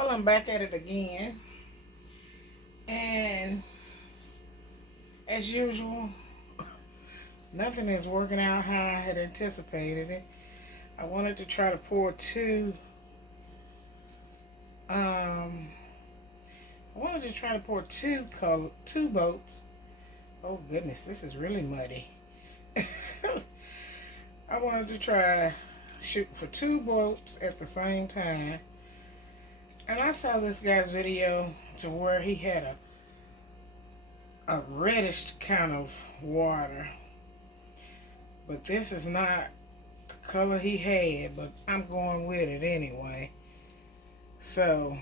Well, I'm back at it again, and as usual, nothing is working out how I had anticipated it. I wanted to try to pour um, two boats. Oh goodness, this is really muddy. I wanted to try shooting for two boats at the same time, and I saw this guy's video to where he had a reddish kind of water, but this is not the color he had, but I'm going with it anyway. So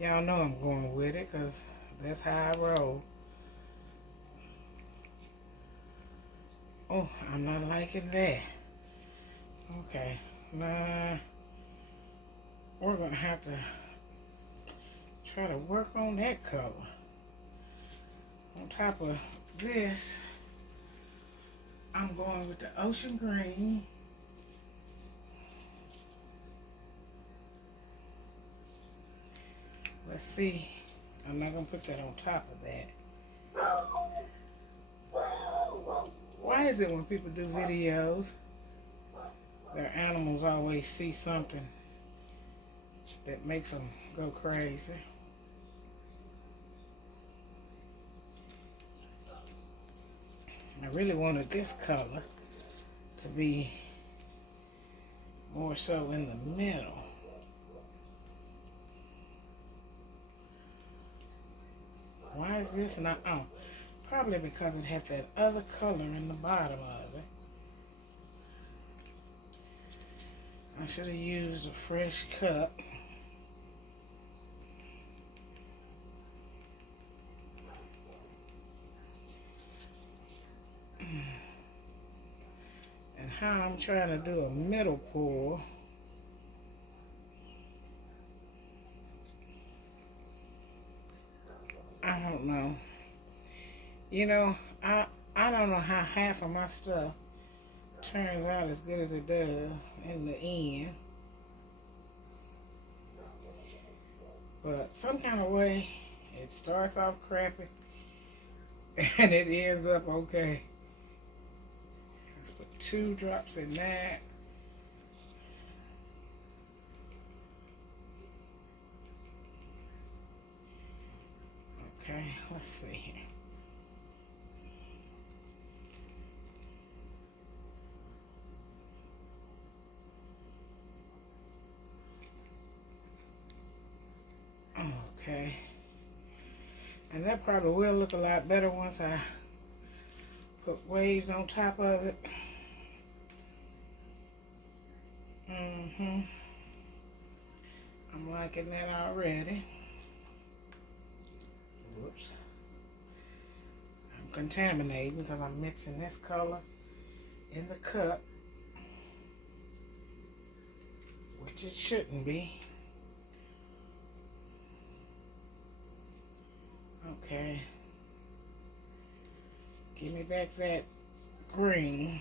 y'all know I'm going with it because that's how I roll. Oh, I'm not liking that. Okay, nah, we're gonna have to try to work on that color. On top of this, I'm going with the ocean green. Let's see. I'm not going to put that on top of that. Why is it when people do videos, their animals always see something that makes them go crazy? I really wanted this color to be more so in the middle. Why is this not on? Probably because it had that other color in the bottom of it. I should have used a fresh cup. And how I'm trying to do a middle pour. I don't know. You know, I don't know how half of my stuff turns out as good as it does in the end. But some kind of way, it starts off crappy and it ends up okay. Let's put 2 drops in that. Okay, let's see here. Okay. And that probably will look a lot better once I put waves on top of it. I'm liking that already. Whoops. I'm contaminating because I'm mixing this color in the cup, which it shouldn't be. Okay. Give me back that green.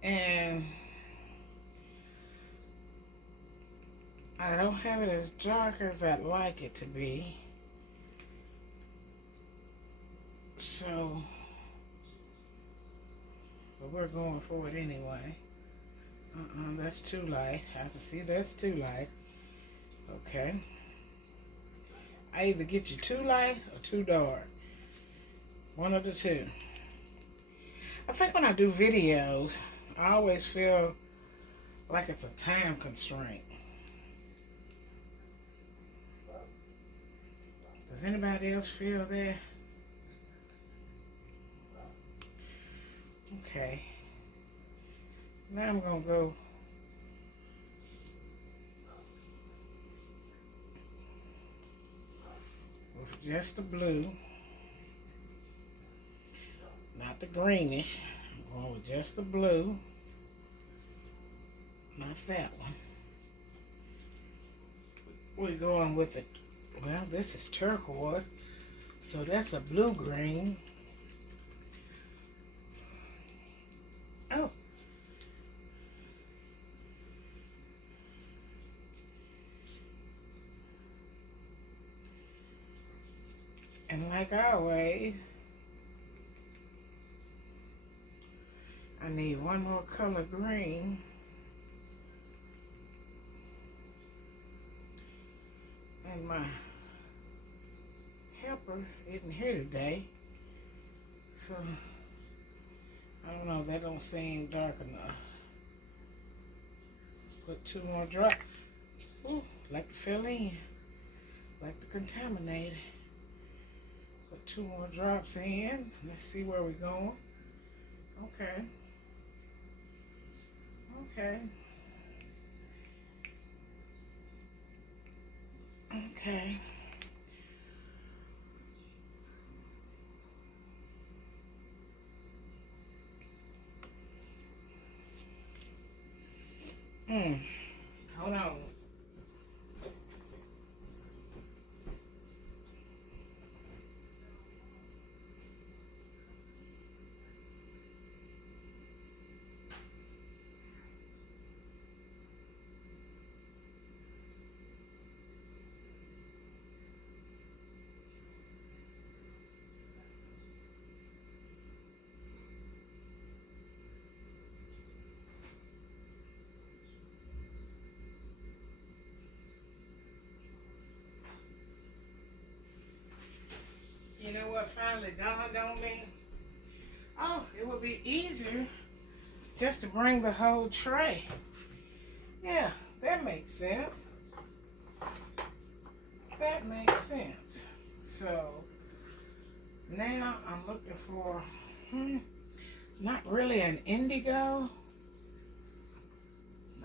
And I don't have it as dark as I'd like it to be. So, but we're going for it anyway. That's too light. I can see that's too light. Okay. I either get you too light or too dark. One of the two. I think when I do videos, I always feel like it's a time constraint. Does anybody else feel that? Okay. Now I'm going to go with just the blue. Not the greenish. I'm going with just the blue. Not that one. We're going with the Well, this is turquoise, so that's a blue-green. Oh. And like always, I need one more color green. And my helper isn't here today, so I don't know, that don't seem dark enough. Put 2 more drops. Ooh, like to fill in, like to contaminate it. Put 2 more drops in. Let's see where we're going. Okay. Okay. Okay. Hold on. You know what finally dawned on me? Oh, it would be easier just to bring the whole tray. Yeah, that makes sense. That makes sense. So now I'm looking for, not really an indigo.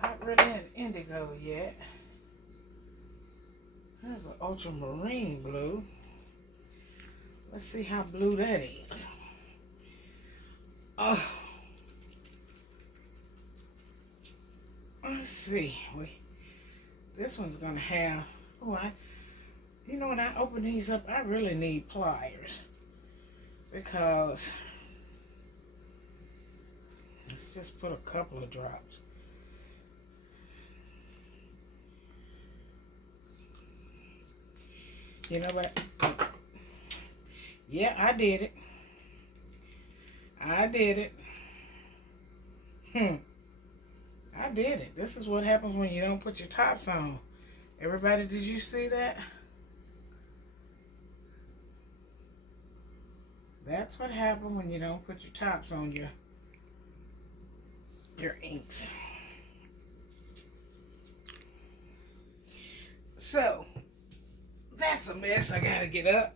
Not really an indigo yet. There's an ultramarine blue. Let's see how blue that is. Oh, let's see. This one's gonna have. Oh, you know, when I open these up, I really need pliers because let's just put a couple of drops. You know what? Yeah, I did it. I did it. I did it. This is what happens when you don't put your tops on. Everybody, did you see that? That's what happens when you don't put your tops on your inks. So, that's a mess. I gotta get up.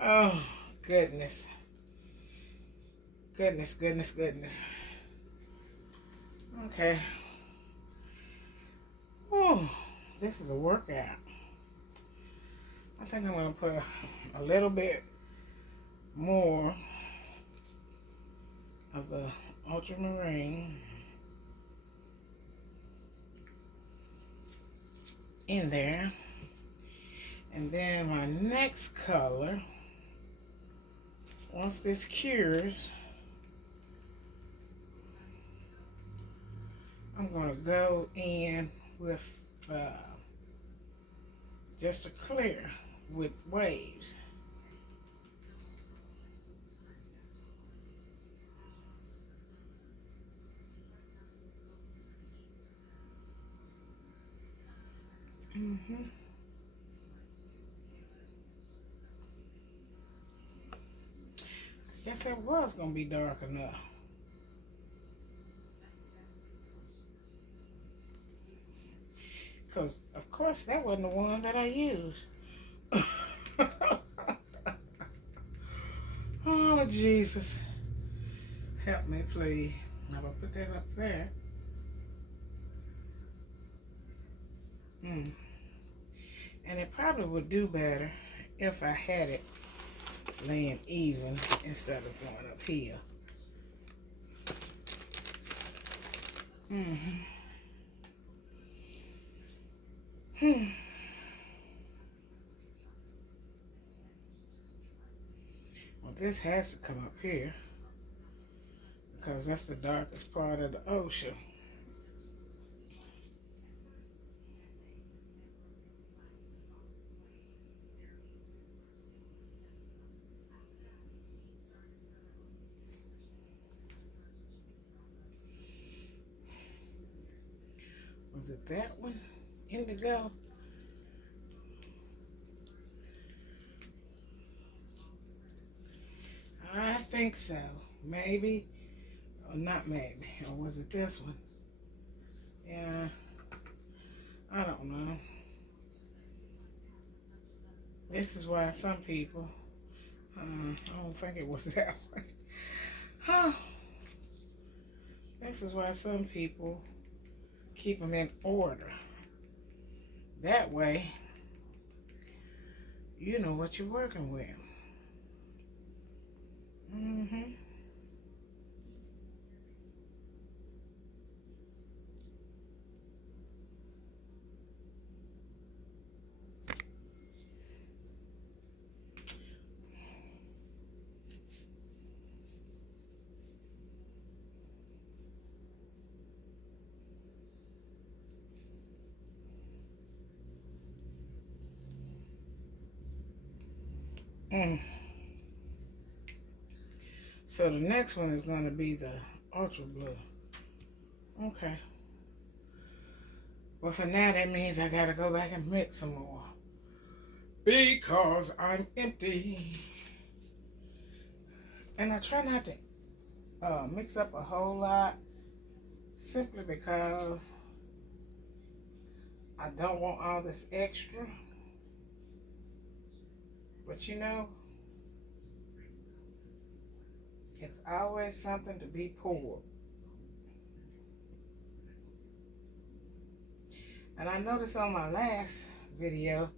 Oh, goodness. Goodness, goodness, goodness. Okay. Oh, this is a workout. I think I'm going to put a little bit more of the ultramarine in there. And then my next color, once this cures, I'm going to go in with just a clear with waves. Guess it was going to be dark enough. Because, of course, that wasn't the one that I used. Oh, Jesus. Help me, please. Now, I'll put that up there. And it probably would do better if I had it laying even instead of going up here. Well, this has to come up here because that's the darkest part of the ocean. Was it that one? Indigo? I think so. Maybe. Or not maybe. Or was it this one? Yeah. I don't know. This is why some people... I don't think it was that one. Huh. This is why some people keep them in order. That way, you know what you're working with. Mm-hmm. Mm. So the next one is going to be the ultra blue. Okay. Well, for now, that means I got to go back and mix some more. Because I'm empty. And I try not to mix up a whole lot. Simply because I don't want all this extra. But you know, it's always something to be poured. And I noticed on my last video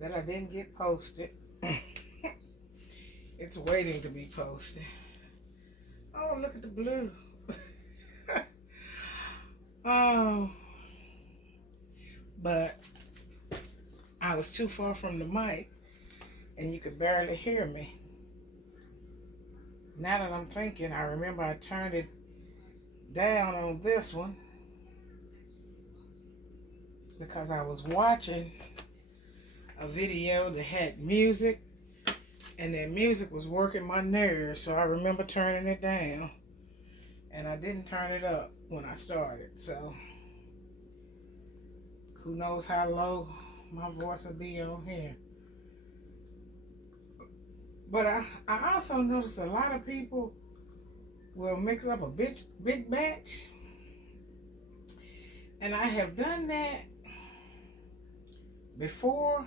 that I didn't get posted. It's waiting to be posted. Oh, look at the blue. Oh, but I was too far from the mic and you could barely hear me. Now that I'm thinking, I remember I turned it down on this one because I was watching a video that had music and that music was working my nerves, so I remember turning it down and I didn't turn it up when I started. So who knows how low my voice will be on here. But I also noticed a lot of people will mix up a big batch. And I have done that before.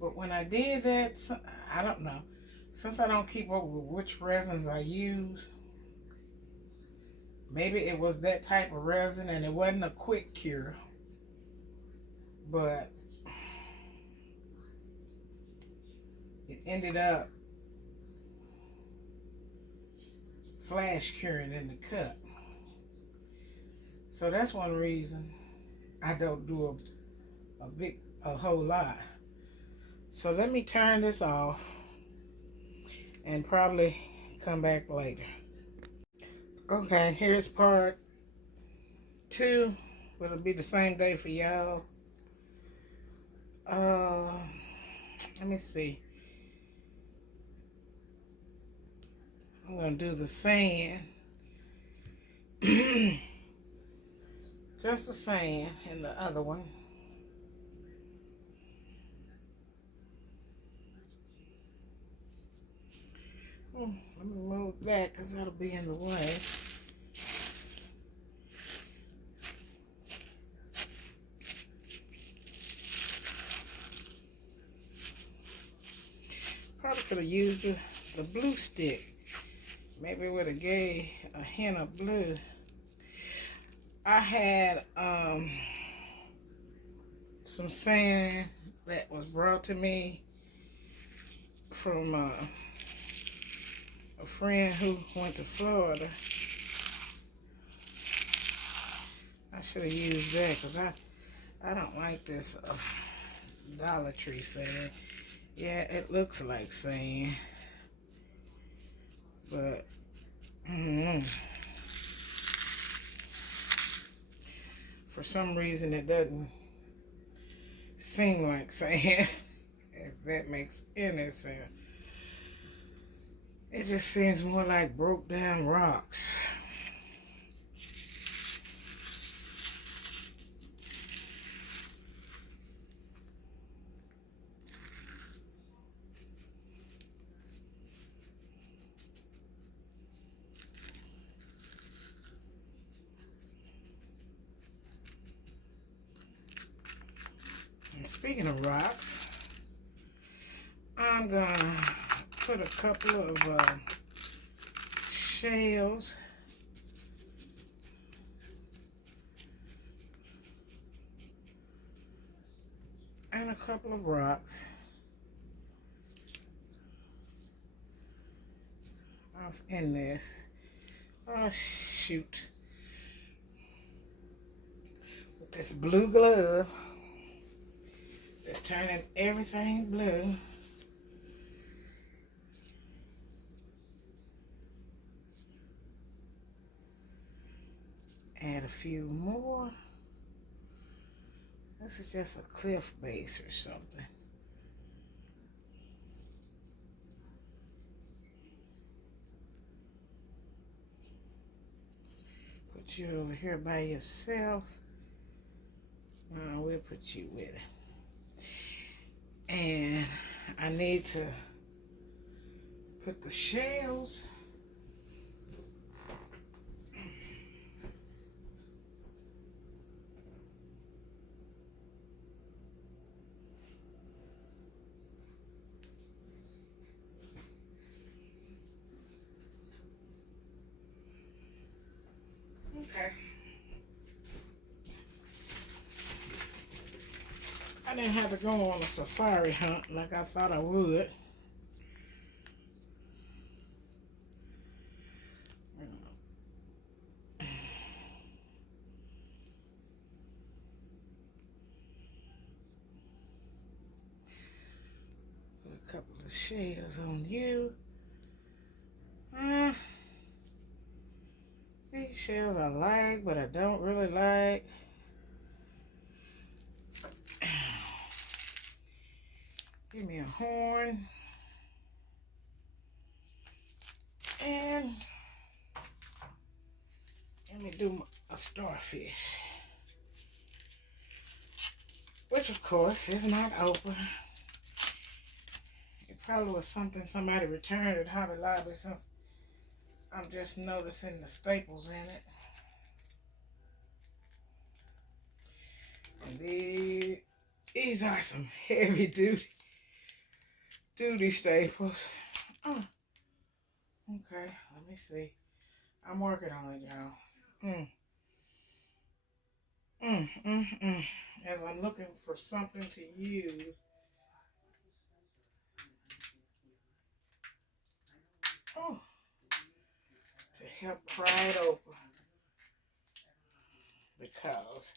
But when I did that, I don't know. Since I don't keep up with which resins I use, maybe it was that type of resin and it wasn't a quick cure. But it ended up flash curing in the cup. So that's one reason I don't do a whole lot. So let me turn this off and probably come back later. Okay, here's part 2. It'll be the same day for y'all. Let me see. I'm gonna do the sand. Just the sand in the other one. Let me move that because that'll be in the way. Probably could have used the blue stick. Maybe it would have gave a hint of blue. I had some sand that was brought to me from a friend who went to Florida. I should have used that because I don't like this Dollar Tree sand. Yeah, it looks like sand, but for some reason it doesn't seem like sand. If that makes any sense. It just seems more like broke down rocks. And speaking of rocks, I'm gonna put a couple of shells and a couple of rocks off in this. Oh shoot. With this blue glove that's turning everything blue. Add a few more. This is just a cliff base or something. Put you over here by yourself. We'll put you with it. And I need to put the shells okay. I didn't have to go on a safari hunt like I thought I would. Put a couple of shells on you. These shells I like, but I don't really like. Give me a horn. And let me do a starfish. Which, of course, is not open. It probably was something somebody returned at Hobby Lobby since I'm just noticing the staples in it. And these are some heavy duty staples. Oh, okay, let me see. I'm working on it, y'all. As I'm looking for something to use. Oh, to help pry it open. Because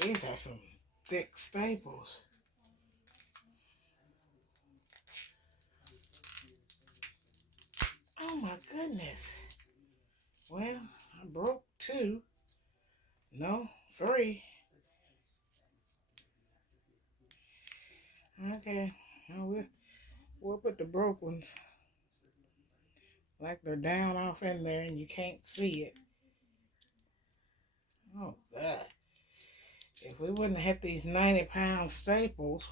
these are some thick staples. Oh my goodness. Well, I broke 2. No, 3. Okay. Well, we'll put the broke ones like they're down off in there and you can't see it. Oh God. If we wouldn't have had these 90-pound staples,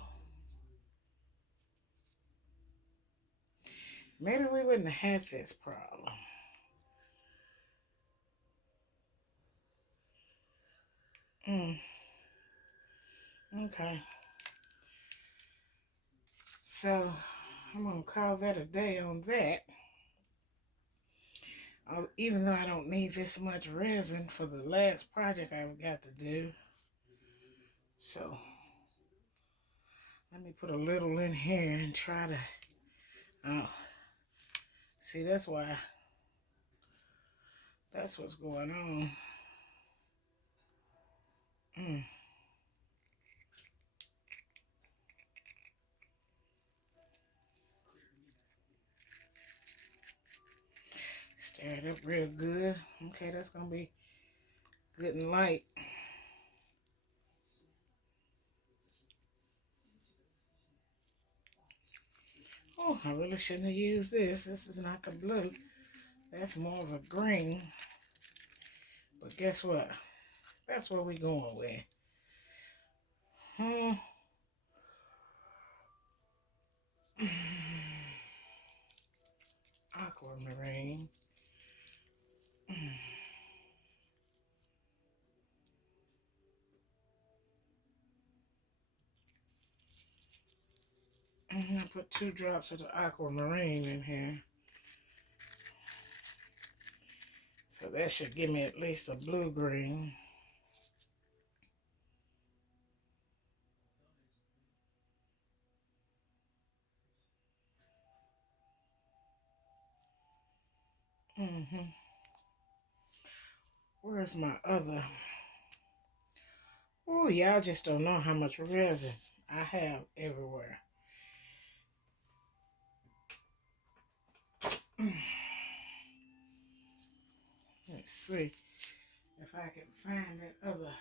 maybe we wouldn't have had this problem. Okay. So, I'm going to call that a day on that. Even though I don't need this much resin for the last project I've got to do. So, let me put a little in here and try to... see, that's why... that's what's going on. Stir it up real good. Okay, that's going to be good and light. Oh, I really shouldn't have used this. This is not the blue. That's more of a green. But guess what? That's what we're going with. Aquamarine. I put 2 drops of the aquamarine in here. So that should give me at least a blue-green. Where's my other? Oh, y'all just don't know how much resin I have everywhere. Let's see if I can find that other.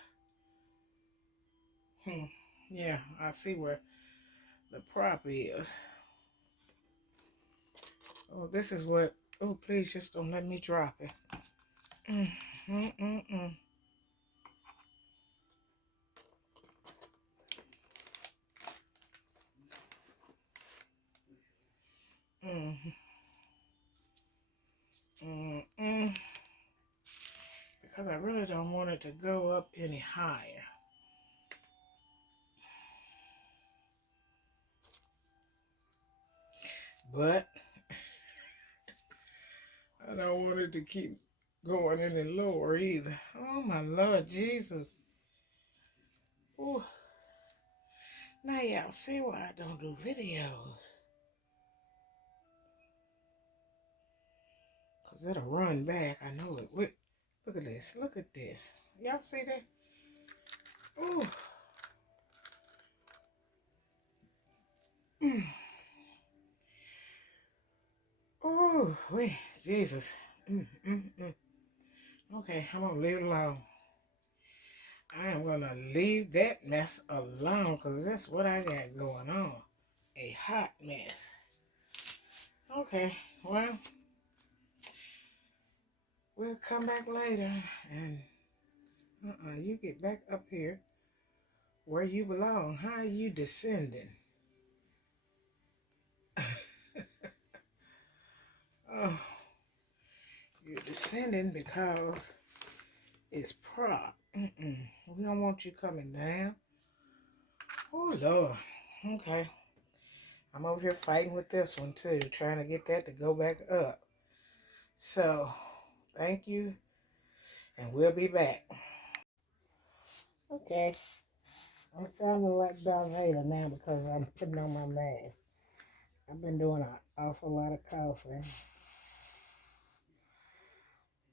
Yeah, I see where the prop is. Oh, this is what. Oh, please just don't let me drop it. Mm. Because I really don't want it to go up any higher. But I don't want it to keep going any lower either. Oh my Lord Jesus. Ooh. Now y'all see why I don't do videos. Because it'll run back. I know it. Look at this. Look at this. Y'all see that? Ooh. Oh, wait, Jesus. Okay, I'm going to leave it alone. I am going to leave that mess alone because that's what I got going on. A hot mess. Okay, well, we'll come back later and you get back up here where you belong. How are you descending? Oh, you're descending because it's prop. We don't want you coming down. Oh, Lord. Okay. I'm over here fighting with this one, too, trying to get that to go back up. So, thank you, and we'll be back. Okay. I'm sounding like Darth Vader now because I'm putting on my mask. I've been doing an awful lot of coughing.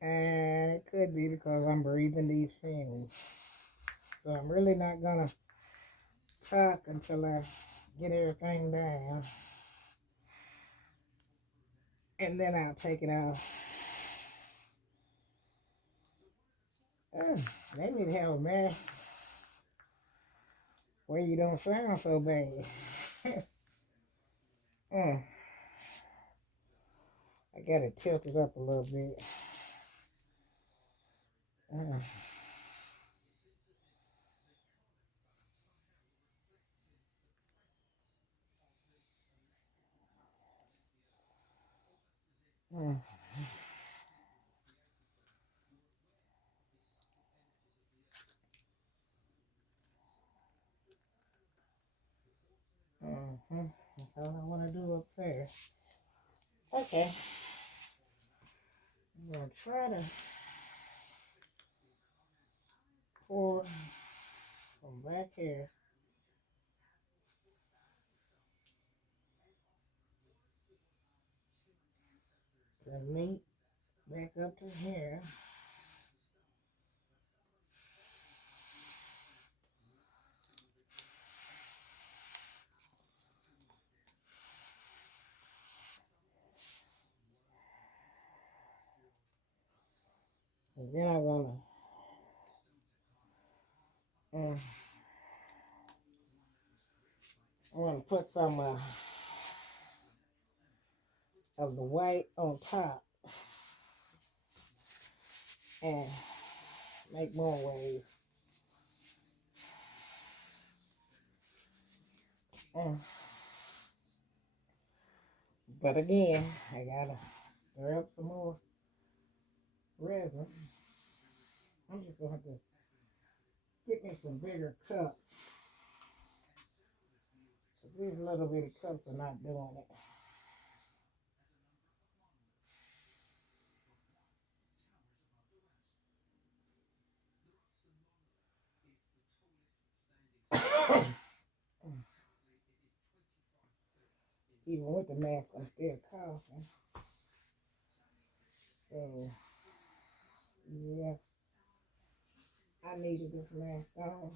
And it could be because I'm breathing these fumes. So I'm really not going to talk until I get everything down. And then I'll take it off. They need to have a mask where you don't sound so bad. I got it tilted up a little bit. That's all I want to do up there. Okay. I'm going to try to pour from back here. The meat back up to here. And then I'm gonna put some of the white on top and make more waves. But again, I gotta stir up some more resin. I'm just gonna have to get me some bigger cups. These little bitty cups are not doing it. Even with the mask, I'm still coughing. So, yeah, I needed this mask on.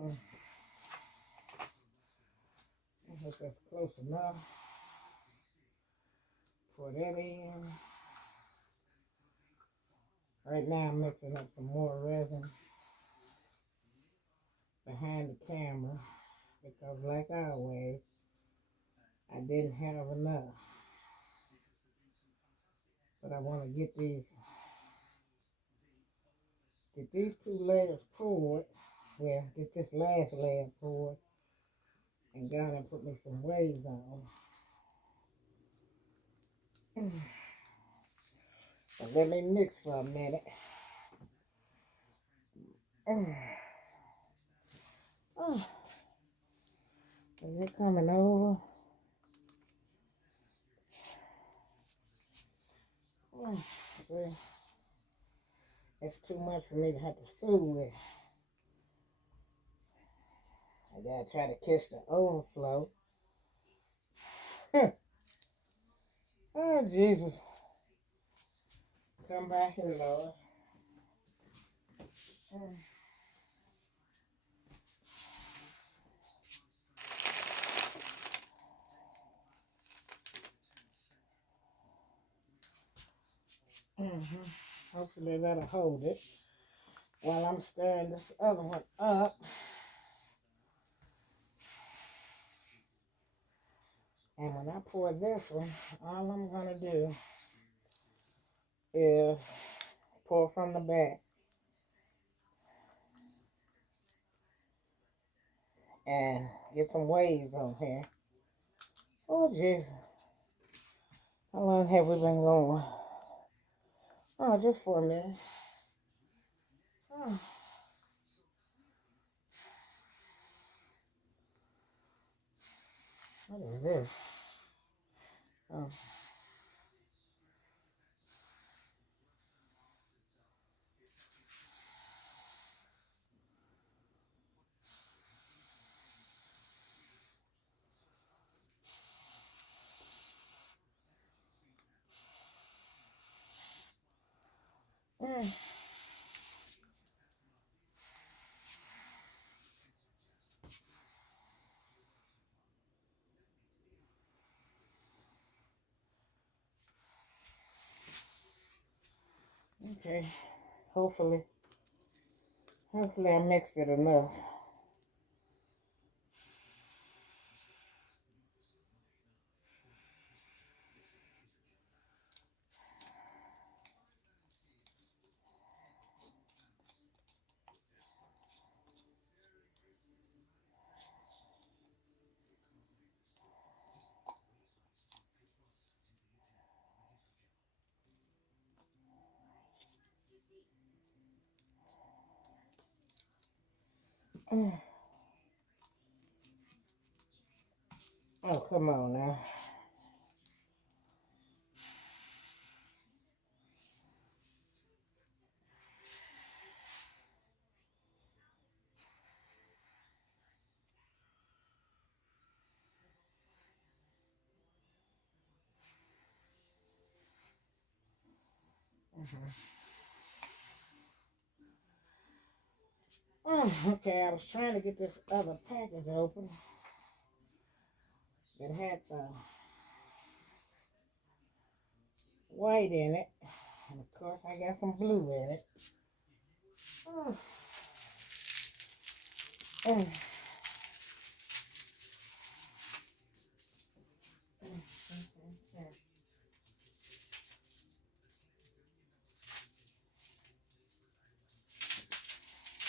I hope that's close enough. Pour that in. Right now I'm mixing up some more resin behind the camera because like always, I didn't have enough. But I want to get these two layers poured. Well, get this last layer poured and go and put me some waves on. But let me mix for a minute. Is it coming over? See, it's too much for me to have to fool with. I gotta try to catch the overflow. Oh, Jesus. Come back here, Lord. Hopefully that'll hold it while I'm stirring this other one up. And when I pour this one, all I'm going to do is pour from the back and get some waves on here. Oh, Jesus. How long have we been going? Oh, just 4 minutes. Oh. What is this? Oh. Okay. Hopefully I mixed it enough. Oh, come on now. Okay, I was trying to get this other package open. It had the white in it. And of course, I got some blue in it. Mm. Mm.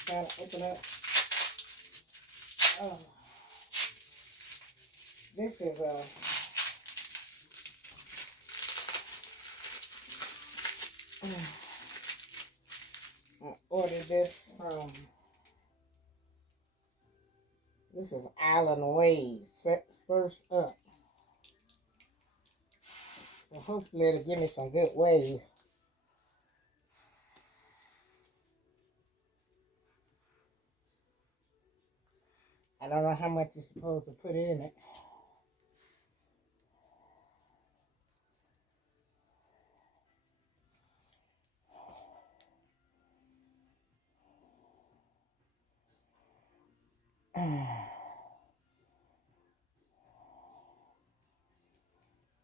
Trying to open up. Oh, this is I ordered this from. This is Island Waves. First up. So hopefully it'll give me some good waves. I don't know how much you're supposed to put in it.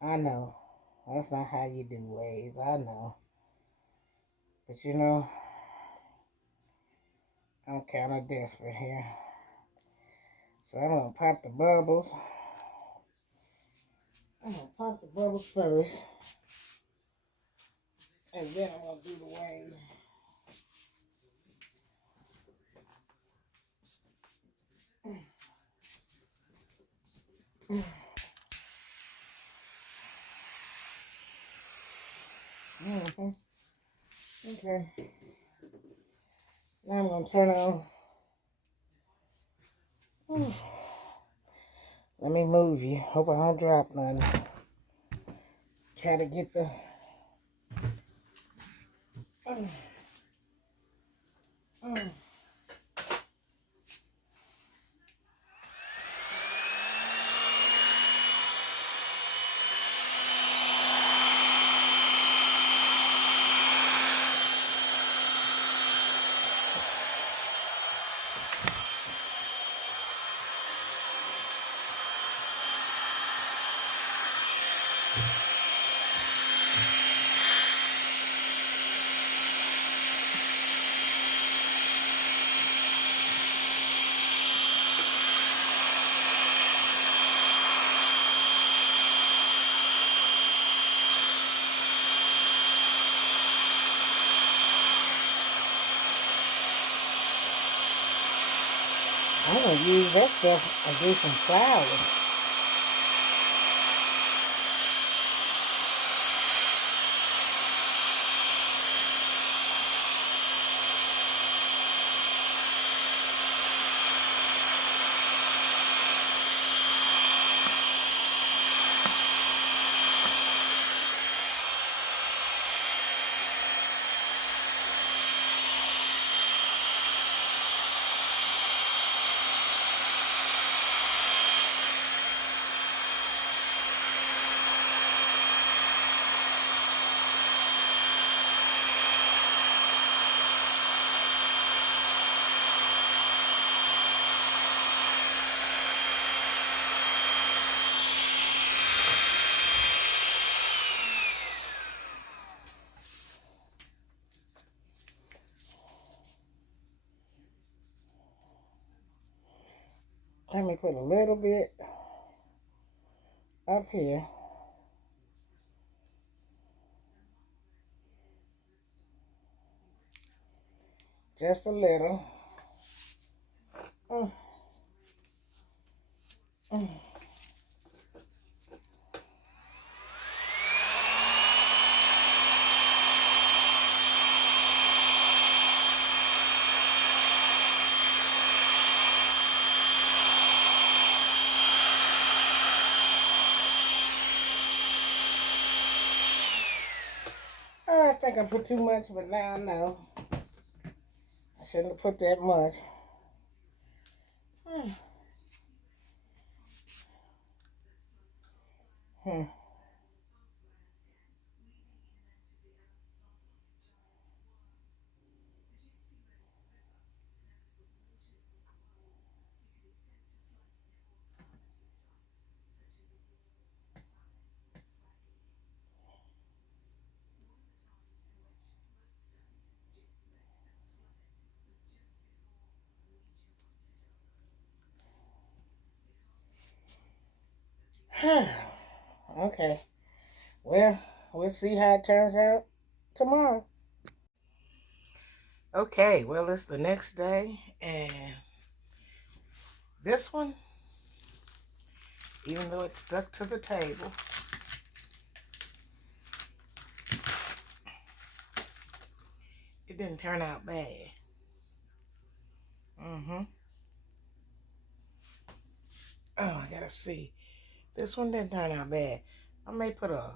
I know. That's not how you do waves. I know. But you know, I'm kind of desperate here. So I'm going to pop the bubbles. I'm going to pop the bubbles first. And then I'm going to do the wave. Mm-hmm. Okay. Now I'm going to turn on. Let me move you. Hope I don't drop nothing. Try to get the... I'm going to use that stuff and do some flowers. Let me put a little bit up here. Just a little. Mm. Mm. Oh, I think I put too much, but now I know. I shouldn't have put that much. Hmm. Hmm. Okay. Well, we'll see how it turns out tomorrow. Okay, well, it's the next day, and this one, even though it's stuck to the table, it didn't turn out bad. Mm-hmm. Oh, I gotta see. This one didn't turn out bad. I may put a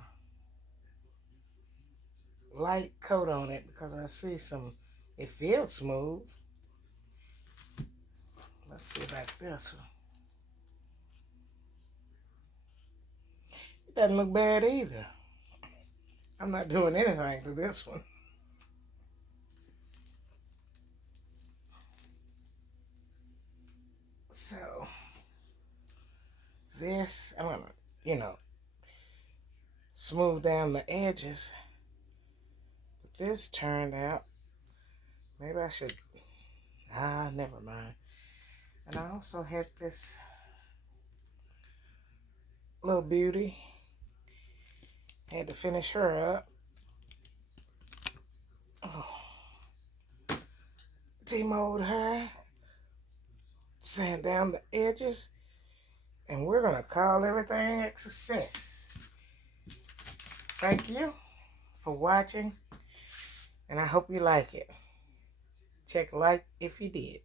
light coat on it because I see it feels smooth. Let's see about this one. It doesn't look bad either. I'm not doing anything to this one. So, this, I'm gonna, you know, smooth down the edges. But this turned out, maybe I should, never mind. And I also had this little beauty. Had to finish her up. Oh, demold her, sand down the edges, and we're gonna call everything a success. Thank you for watching, and I hope you like it. Check like if you did.